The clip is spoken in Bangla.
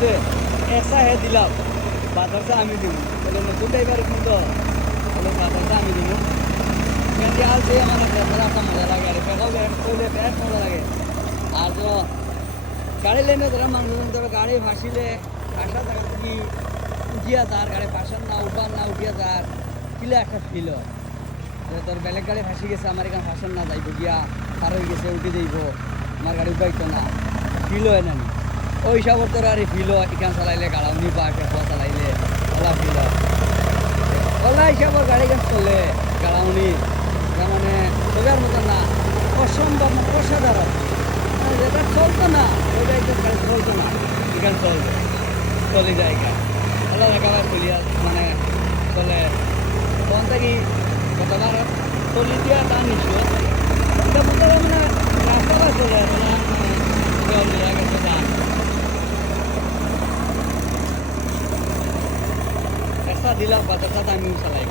কইছে এসা হে দিলাম বাতাসা আমি দিব বলে নতুন ড্রাইভার কিন্তু বলে বাতাসা আমি দিব কিন্তু আর যে আমার পেট্রোল আসা মজা লাগে আর পেট্রোল করলে পেট মজা লাগে আর তো গাড়ি লেনে ধরে মানুষ ধরো গাড়ি ভাসিলে ভাসা জায়গা কি উঠিয়া যার গাড়ি ভাসার না উঠার না উঠিয়া যার কিলে একটা ফিল হয় তোর বেলেগ গাড়ি ভাসি গেছে আমার এখানে ভাসার না যাইব গিয়া পার হয়ে গেছে উঠে যাইব আমার গাড়ি উঠাইতো না ফিল হয় না ওই হিসাবত তোর আর ফিল হয় এখান চালাইলে গাড়াউনি বা কেঁপা চালাইলে ওলা ফিল হয় ওলা হিসাবত গাড়ি গাছ চলে গাড়াউনি মানে সোজার মতো না অসম্ভব না অসাধারণ যেটা চলতো না ওইটা একদম গাড়ি চলতো না এখানে চলবে চলে যায় গাড়ি ওলা একেবারে চলিয়া মানে চলে তখন থাকি কতবার চলি দিয়া তা নিছো এটা বলতে মানে রাস্তা বা চলে গেছে ধান একটা দিলাম বাজারটা আমিও চালাই